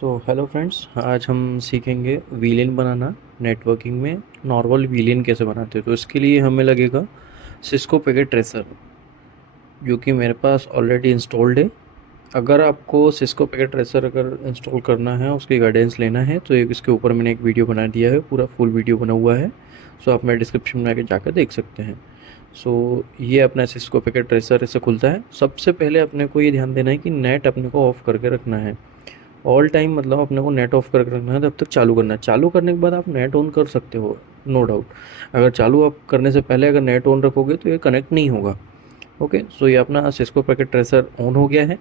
Hello friends, आज हम सीखेंगे वीलेन बनाना नेटवर्किंग में। नॉर्मल वीलेन कैसे बनाते हैं, तो इसके लिए हमें लगेगा सिस्को पैकेट ट्रेसर, जो कि मेरे पास ऑलरेडी इंस्टॉल्ड है। अगर आपको सिस्को पैकेट ट्रेसर अगर इंस्टॉल करना है, उसकी गाइडेंस लेना है, तो एक इसके ऊपर मैंने एक वीडियो बना दिया है, पूरा फुल वीडियो बना हुआ है। आप मेरे डिस्क्रिप्शन में आके जाकर देख सकते हैं। ये अपना सिस्को पैकेट ट्रेसर ऐसे खुलता है। सबसे पहले अपने को ये ध्यान देना है कि नेट अपने को ऑफ़ करके रखना है ऑल टाइम। मतलब अपने को नेट ऑफ करके रखना है, तब तक चालू करना है। चालू करने के बाद आप नेट ऑन कर सकते हो, नो डाउट। अगर चालू आप करने से पहले अगर नेट ऑन रखोगे तो ये कनेक्ट नहीं होगा। ओके, ये अपना सिस्को पैकेट ट्रेसर ऑन हो गया है।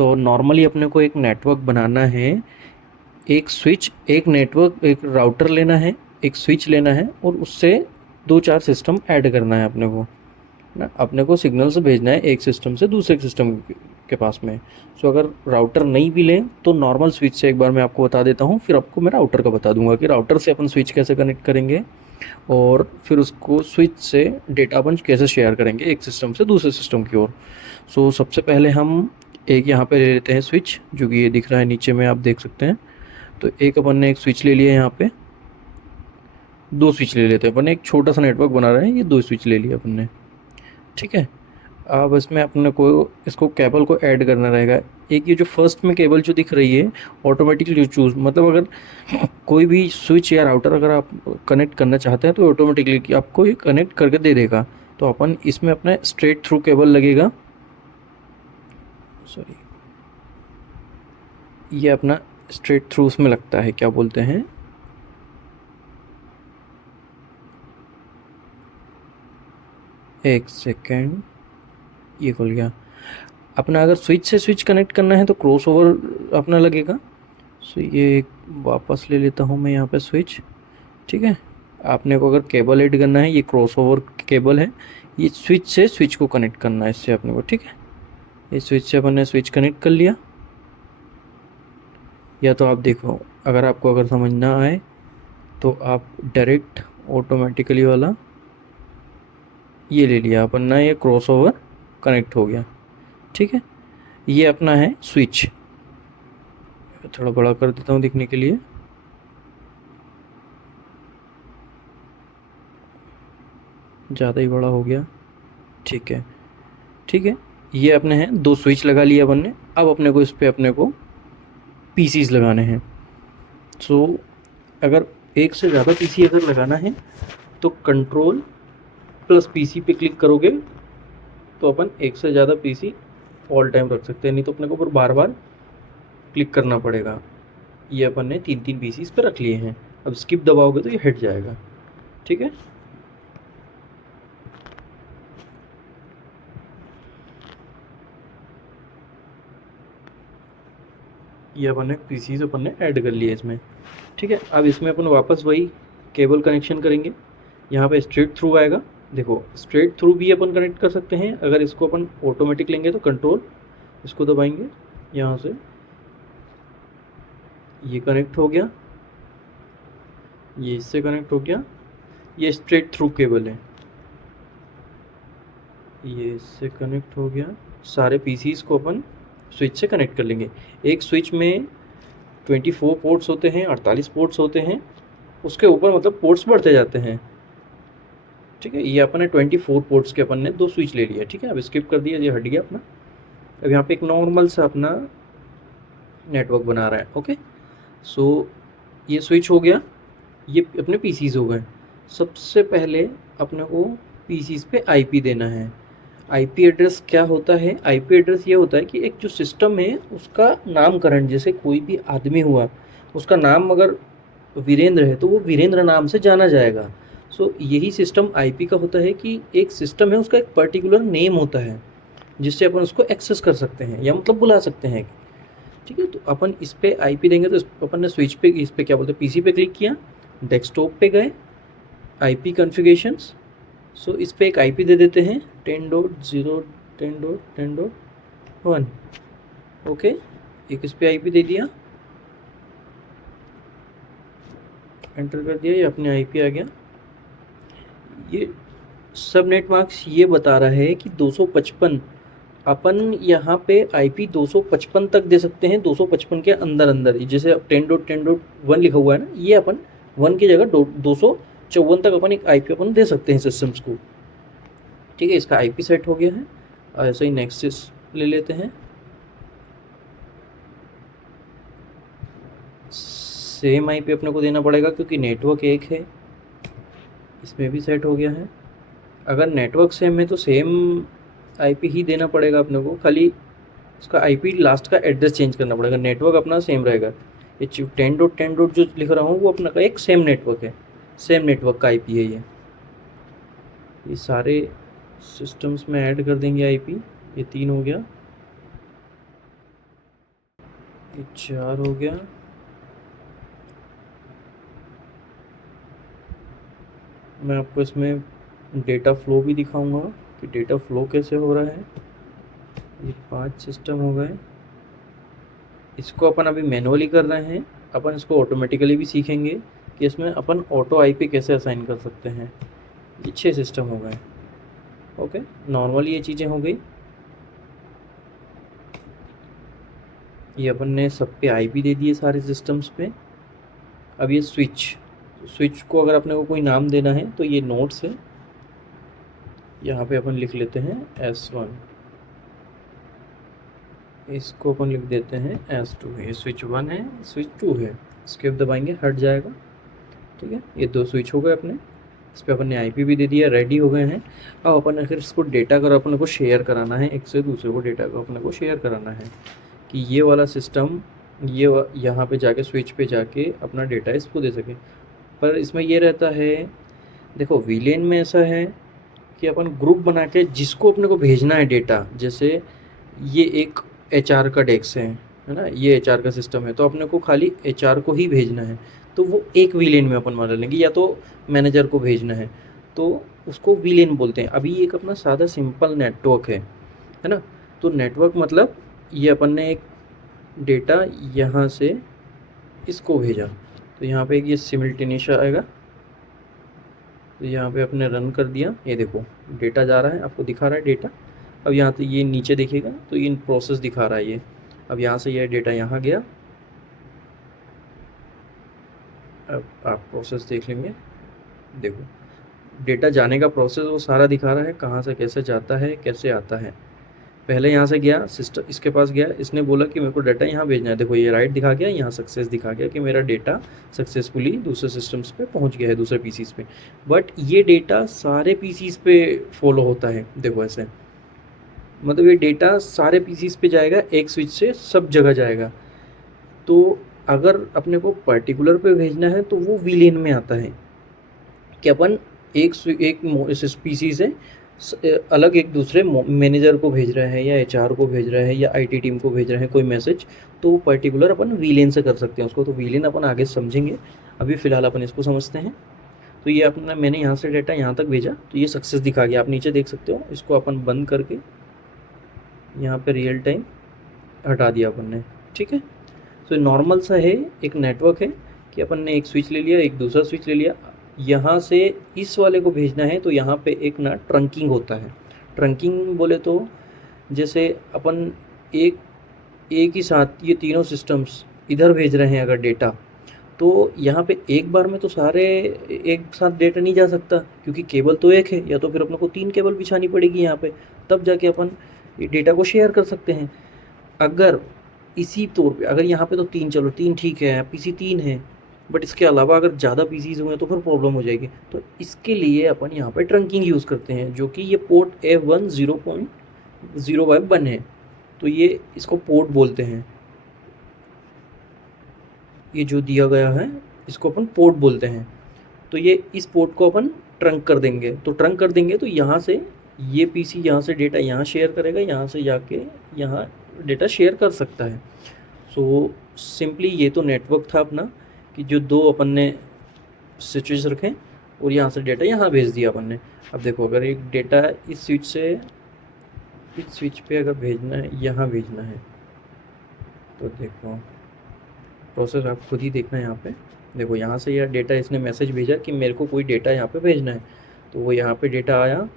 नॉर्मली अपने को एक नेटवर्क बनाना है। एक स्विच, एक नेटवर्क, एक राउटर लेना है, एक स्विच लेना है, और उससे दो चार सिस्टम ऐड करना है अपने को ना। अपने को सिग्नल्स भेजना है एक सिस्टम से दूसरे सिस्टम के पास में। अगर राउटर नहीं भी लें तो नॉर्मल स्विच से एक बार मैं आपको बता देता हूँ, फिर आपको मैं राउटर का बता दूंगा कि राउटर से अपन स्विच कैसे कनेक्ट करेंगे, और फिर उसको स्विच से डेटा अपन कैसे शेयर करेंगे एक सिस्टम से दूसरे सिस्टम की ओर। सबसे पहले हम एक यहाँ पे ले लेते हैं स्विच, जो कि ये दिख रहा है नीचे में, आप देख सकते हैं। तो एक अपन ने एक स्विच ले लिया यहाँ पे, दो स्विच ले लेते हैं अपन। एक छोटा सा नेटवर्क बना रहे हैं, ये दो स्विच ले लिया अपन ने। ठीक है, अब इसमें अपने को इसको केबल को ऐड करना रहेगा। एक ये जो फर्स्ट में केबल जो दिख रही है, ऑटोमेटिकली चूज़, मतलब अगर कोई भी स्विच या राउटर अगर आप कनेक्ट करना चाहते हैं तो ऑटोमेटिकली आपको ये कनेक्ट करके दे देगा। तो अपन इसमें अपना स्ट्रेट थ्रू केबल लगेगा। सॉरी, ये अपना स्ट्रेट थ्रू उसमें लगता है, क्या बोलते हैं, एक सेकेंड, ये खुल गया अपना। अगर स्विच से स्विच कनेक्ट करना है तो क्रॉस ओवर अपना लगेगा। ये वापस ले लेता हूँ मैं यहाँ पे स्विच। ठीक है, आपने को अगर केबल ऐड करना है, ये क्रॉस ओवर केबल है, ये स्विच से स्विच को कनेक्ट करना है इससे अपने को। ठीक है, ये स्विच से अपन ने स्विच कनेक्ट कर लिया। या तो आप देखो, अगर आपको अगर समझ ना आए तो आप डायरेक्ट ऑटोमेटिकली वाला ये ले लिया अपन ना, ये क्रॉस ओवर कनेक्ट हो गया। ठीक है, ये अपना है स्विच। थोड़ा बड़ा कर देता हूँ दिखने के लिए। ज़्यादा ही बड़ा हो गया। ठीक है, ठीक है, ये अपने हैं दो स्विच लगा लिया अपन ने। अब अपने को इस पर अपने को पीसीज लगाने हैं। अगर एक से ज़्यादा पीसी अगर लगाना है तो कंट्रोल प्लस पीसी पे क्लिक करोगे तो अपन एक से ज़्यादा पीसी ऑल टाइम रख सकते हैं, नहीं तो अपने को फिर बार बार क्लिक करना पड़ेगा। ये अपन ने तीन तीन पीसी इस पर रख लिए हैं। अब स्किप दबाओगे तो ये हट जाएगा। ठीक है, ये अपन ने पीसीज अपन ने ऐड कर लिया इसमें। ठीक है, अब इसमें अपन वापस वही केबल कनेक्शन करेंगे। यहाँ पे स्ट्रेट थ्रू आएगा। देखो, स्ट्रेट थ्रू भी अपन कनेक्ट कर सकते हैं। अगर इसको अपन ऑटोमेटिक लेंगे तो कंट्रोल इसको दबाएंगे, यहाँ से ये कनेक्ट हो गया, ये इससे कनेक्ट हो गया। ये स्ट्रेट थ्रू केबल है, ये इससे कनेक्ट हो गया। सारे पीसीज को अपन स्विच से कनेक्ट कर लेंगे। एक स्विच में 24 पोर्ट्स होते हैं, 48 पोर्ट्स होते हैं, उसके ऊपर मतलब पोर्ट्स बढ़ते जाते हैं। ठीक है, ये अपन ने 24 पोर्ट्स के अपन ने दो स्विच ले लिया। ठीक है, अब स्किप कर दिया, ये हट गया अपना। अब यहाँ पे एक नॉर्मल सा अपना नेटवर्क बना रहा है। ओके, ये स्विच हो गया, ये अपने पीसीज हो गए। सबसे पहले अपने को पीसीज पे आईपी देना है। आईपी एड्रेस क्या होता है? आईपी एड्रेस ये होता है कि एक जो सिस्टम है उसका नामकरण, जैसे कोई भी आदमी हुआ, उसका नाम अगर वीरेंद्र है तो वो वीरेंद्र नाम से जाना जाएगा। यही सिस्टम आईपी का होता है कि एक सिस्टम है, उसका एक पर्टिकुलर नेम होता है जिससे अपन उसको एक्सेस कर सकते हैं या मतलब बुला सकते हैं। ठीक है, तो अपन इस पर आईपी देंगे तो अपन ने स्विच पे, इस पे क्या बोलते हैं, पीसी पे क्लिक किया, डेस्कटॉप पे गए, आईपी कॉन्फ़िगरेशंस। इस पे एक आईपी दे देते हैं 10.0 10.10.1। ओके, एक इस पे आईपी दे दिया, एंटर कर दिया, ये अपने आईपी आ गया। ये सब नेट मार्क्स ये बता रहा है कि 255 अपन यहाँ पे IP 255 तक दे सकते हैं, 255 के अंदर अंदर ही, जैसे 10.10.1 लिखा हुआ है ना, ये अपन 1 की जगह 254 तक अपन एक IP अपन दे सकते हैं सिस्टम्स को। ठीक है, इसका IP सेट हो गया है। ऐसे ही नेक्स्ट ले लेते हैं, सेम IP अपने को देना पड़ेगा क्योंकि नेटवर्क एक है। इसमें भी सेट हो गया है। अगर नेटवर्क सेम है तो सेम IP ही देना पड़ेगा अपने को, खाली उसका IP लास्ट का एड्रेस चेंज करना पड़ेगा, नेटवर्क अपना सेम रहेगा। ये 10.10 जो लिख रहा हूँ वो अपना का एक सेम नेटवर्क है, सेम नेटवर्क का IP है ये सारे सिस्टम्स में ऐड कर देंगे IP। ये 3 हो गया, ये 4 हो गया, मैं आपको इसमें डेटा फ्लो भी दिखाऊंगा कि डेटा फ्लो कैसे हो रहा है। ये 5 सिस्टम हो गए, इसको अपन अभी मैनुअली कर रहे हैं, अपन इसको ऑटोमेटिकली भी सीखेंगे कि इसमें अपन ऑटो IP कैसे असाइन कर सकते हैं। ये 6 सिस्टम हो गए। ओके, नॉर्मली ये चीज़ें हो गई। ये अपन ने सब पे IP दे दिए सारे सिस्टम्स पे। अब ये स्विच को अगर अपने को कोई नाम देना है तो ये नोट्स है, यहाँ पे अपन लिख लेते हैं S1, इसको अपन लिख देते हैं S2। ये स्विच 1 है, स्विच 2 है, स्किप दबाएंगे हट जाएगा। ठीक है, ये 2 स्विच हो गए अपने, इस पर अपन ने IP भी दे दिया, रेडी हो गए हैं। अब अपन अगर इसको डेटा कर अपने को शेयर कराना है, एक से दूसरे को डेटा को अपने को शेयर कराना है कि ये वाला सिस्टम ये यहाँ पे जाके स्विच पे जाके अपना डेटा इसको दे सके। पर इसमें ये रहता है, देखो वीलेन में ऐसा है कि अपन ग्रुप बना के जिसको अपने को भेजना है डेटा, जैसे ये एक HR का डेस्क है ना, ये HR का सिस्टम है, तो अपने को खाली HR को ही भेजना है, तो वो एक वीलेन में अपन मान लेंगे, या तो मैनेजर को भेजना है तो उसको वीलेन बोलते हैं। अभी एक अपना सादा सिंपल नेटवर्क है ना, तो नेटवर्क मतलब ये अपन ने एक डेटा यहाँ से इसको भेजा, तो यहाँ पे ये सिमिल्टेनियस आएगा, तो यहाँ पे अपने रन कर दिया, ये देखो डेटा जा रहा है, आपको दिखा रहा है डेटा। अब यहाँ से ये नीचे देखिएगा तो ये इन प्रोसेस दिखा रहा है ये। अब यहाँ से ये डेटा यहाँ गया, अब आप प्रोसेस देख लेंगे, देखो डेटा जाने का प्रोसेस वो सारा दिखा रहा है, कहाँ से कैसे जाता है कैसे आता है। पहले यहाँ से गया सिस्टम, इसके पास गया, इसने बोला कि मेरे को डाटा यहाँ भेजना है, देखो ये राइट दिखा गया, यहाँ सक्सेस दिखा गया कि मेरा डेटा सक्सेसफुली दूसरे सिस्टम्स पे पहुँच गया है, दूसरे PCs पे। बट ये डेटा सारे PCs पे फॉलो होता है, देखो ऐसे, मतलब ये डेटा सारे PCs पे जाएगा, एक स्विच से सब जगह जाएगा। तो अगर अपने को पर्टिकुलर पे भेजना है तो वो वीलेन में आता है कि अपन एक PC से अलग एक दूसरे मैनेजर को भेज रहे हैं, या HR को भेज रहे हैं, या IT टीम को भेज रहे हैं कोई मैसेज, तो पर्टिकुलर अपन वीलेन से कर सकते हैं उसको। तो वीलेन अपन आगे समझेंगे, अभी फ़िलहाल अपन इसको समझते हैं। तो ये अपना मैंने यहाँ से डेटा यहाँ तक भेजा, तो ये सक्सेस दिखा गया, आप नीचे देख सकते हो। इसको अपन बंद करके यहाँ पे रियल टाइम हटा दिया अपन ने। ठीक है, तो नॉर्मल सा है, एक नेटवर्क है कि अपन ने एक स्विच ले लिया, एक दूसरा स्विच ले लिया, यहाँ से इस वाले को भेजना है तो यहाँ पे एक ना ट्रंकिंग होता है। ट्रंकिंग बोले तो जैसे अपन एक ही साथ ये तीनों सिस्टम्स इधर भेज रहे हैं अगर डेटा, तो यहाँ पे एक बार में तो सारे एक साथ डेटा नहीं जा सकता, क्योंकि केबल तो एक है, या तो फिर अपने को 3 केबल बिछानी पड़ेगी यहाँ पे, तब जाके अपन डेटा को शेयर कर सकते हैं। अगर इसी तौर पे अगर यहाँ पे तो 3, चलो 3 ठीक है, PC 3 है, बट इसके अलावा अगर ज़्यादा PCs हुए तो फिर प्रॉब्लम हो जाएगी। तो इसके लिए अपन यहाँ पे ट्रंकिंग यूज़ करते हैं, जो कि ये पोर्ट A1 0.0 है, तो ये इसको पोर्ट बोलते हैं। ये जो दिया गया है इसको अपन पोर्ट बोलते हैं। तो ये इस पोर्ट को अपन ट्रंक कर देंगे, तो ट्रंक कर देंगे तो यहाँ से ये PC यहाँ से डेटा यहाँ शेयर करेगा, यहाँ से जाके यहाँ डेटा शेयर कर सकता है। सो सिंपली ये तो नेटवर्क था अपना कि जो 2 अपन ने स्विचेस रखे और यहाँ से डेटा यहाँ भेज दिया अपन ने। अब देखो अगर एक डेटा इस स्विच से इस स्विच पे अगर भेजना है, यहाँ भेजना है, तो देखो प्रोसेस आप खुद ही देखना है। यहाँ पे देखो, यहाँ से यह डेटा इसने मैसेज भेजा कि मेरे को कोई डेटा यहाँ पे भेजना है, तो वो यहाँ पे डेटा आया।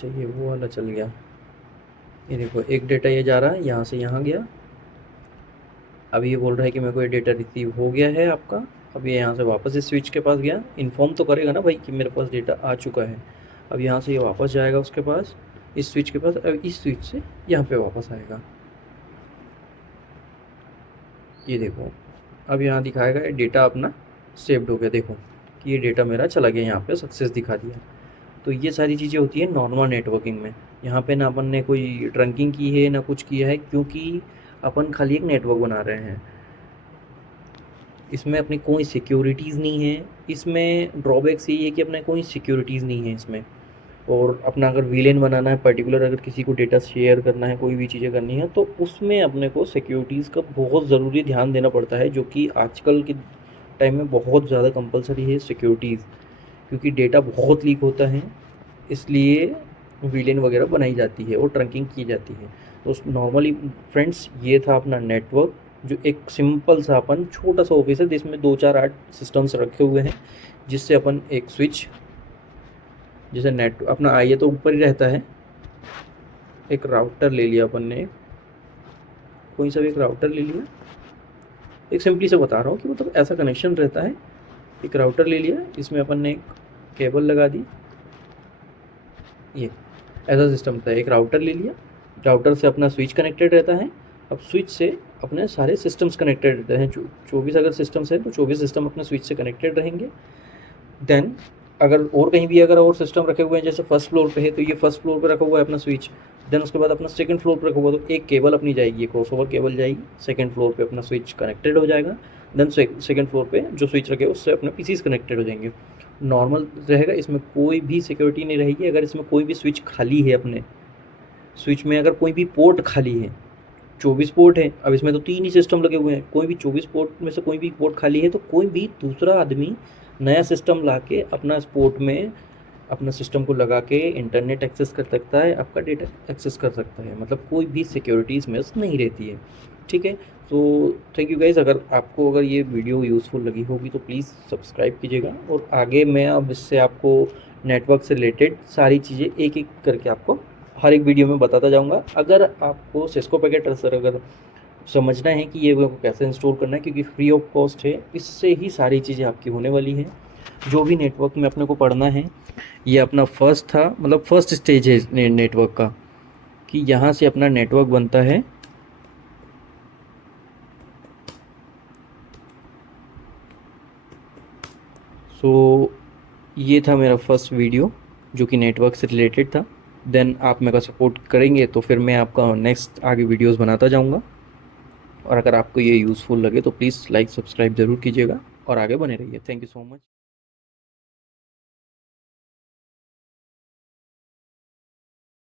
चाहिए वो वाला चल गया। ये देखो एक डेटा ये जा रहा है यहाँ से यहाँ गया। अब ये बोल रहा है कि मेरे को ये डेटा रिसीव हो गया है आपका। अब ये यहाँ से वापस इस स्विच के पास गया, इन्फॉर्म तो करेगा ना भाई कि मेरे पास डेटा आ चुका है। अब यहाँ से ये वापस जाएगा उसके पास, इस स्विच के पास। अब इस स्विच से यहाँ पे वापस आएगा। ये देखो अब यहाँ दिखाएगा डेटा अपना सेव्ड हो गया। देखो कि ये डेटा मेरा चला गया, यहाँ पे सक्सेस दिखा दिया। तो ये सारी चीज़ें होती है नॉर्मल नेटवर्किंग में। यहाँ पे ना अपन ने कोई ट्रंकिंग की है ना कुछ किया है, क्योंकि अपन खाली एक नेटवर्क बना रहे हैं। इसमें अपनी कोई सिक्योरिटीज़ नहीं है। इसमें ड्रॉबैक्स यही है कि अपने कोई सिक्योरिटीज़ नहीं है इसमें। और अपना अगर वीलेन बनाना है पर्टिकुलर, अगर किसी को डेटा शेयर करना है, कोई भी चीज़ें करनी है, तो उसमें अपने को सिक्योरिटीज़ का बहुत ज़रूरी ध्यान देना पड़ता है, जो कि आजकल के टाइम में बहुत ज़्यादा कंपलसरी है सिक्योरिटीज़। क्योंकि डेटा बहुत लीक होता है, इसलिए वीलेन वगैरह बनाई जाती है और ट्रंकिंग की जाती है। तो नॉर्मली फ्रेंड्स ये था अपना नेटवर्क, जो एक सिंपल सा अपन छोटा सा ऑफिस है जिसमें 2 4 8 सिस्टम्स रखे हुए हैं, जिससे अपन एक स्विच, जैसे नेट अपना आइए तो ऊपर ही रहता है। एक राउटर ले लिया अपन ने, कोई सा भी एक राउटर ले लिया। एक सिंपली से बता रहा हूँ कि मतलब ऐसा कनेक्शन रहता है। एक राउटर ले लिया, इसमें अपन ने एक केबल लगा दी, ये ऐसा सिस्टम था। एक राउटर ले लिया, राउटर से अपना स्विच कनेक्टेड रहता है। अब स्विच से अपने सारे सिस्टम्स कनेक्टेड रहते हैं। 24 अगर सिस्टम्स है तो 24 सिस्टम अपने स्विच से कनेक्टेड रहेंगे। देन अगर और कहीं भी अगर और सिस्टम रखे हुए हैं, जैसे फर्स्ट फ्लोर पे है तो ये फर्स्ट फ्लोर पे रखा हुआ है अपना स्विच। देन उसके बाद अपना सेकंड फ्लोर पे रखा हुआ, तो एक केबल अपनी जाएगी, क्रॉसओवर केबल जाएगी, सेकंड फ्लोर पे अपना स्विच कनेक्टेड हो जाएगा। देन सेकंड फ्लोर पे जो स्विच रखे उससे अपने पीसीज कनेक्टेड हो जाएंगे। नॉर्मल रहेगा, इसमें कोई भी सिक्योरिटी नहीं रहेगी। अगर इसमें कोई भी स्विच खाली है, अपने स्विच में अगर कोई भी पोर्ट खाली है, 24 पोर्ट है, अब इसमें तो 3 ही सिस्टम लगे हुए हैं, कोई भी 24 पोर्ट में से कोई भी पोर्ट खाली है, तो कोई भी दूसरा आदमी नया सिस्टम ला के अपना इस पोर्ट में अपना सिस्टम को लगा के इंटरनेट एक्सेस कर सकता है, आपका डेटा एक्सेस कर सकता है। मतलब कोई भी सिक्योरिटीज़ मिस नहीं रहती है। ठीक है, तो थैंक यू गाइज़। अगर ये वीडियो यूज़फुल लगी होगी तो प्लीज़ सब्सक्राइब कीजिएगा, और आगे मैं अब इससे आपको नेटवर्क से रिलेटेड सारी चीज़ें एक एक करके आपको हर एक वीडियो में बताता जाऊंगा। अगर आपको सिस्को पैकेट ट्रेसर अगर समझना है कि ये कैसे इंस्टॉल करना है, क्योंकि फ्री ऑफ कॉस्ट है, इससे ही सारी चीज़ें आपकी होने वाली हैं। जो भी नेटवर्क में अपने को पढ़ना है, ये अपना फर्स्ट था, मतलब फर्स्ट स्टेज है नेटवर्क का, कि यहाँ से अपना नेटवर्क बनता है। सो ये था मेरा फर्स्ट वीडियो जो कि नेटवर्क से रिलेटेड था। देन आप मेरा सपोर्ट करेंगे तो फिर मैं आपका नेक्स्ट आगे वीडियोस बनाता जाऊंगा। और अगर आपको ये यूज़फुल लगे तो प्लीज़ लाइक सब्सक्राइब ज़रूर कीजिएगा और आगे बने रहिए। Thank you so much.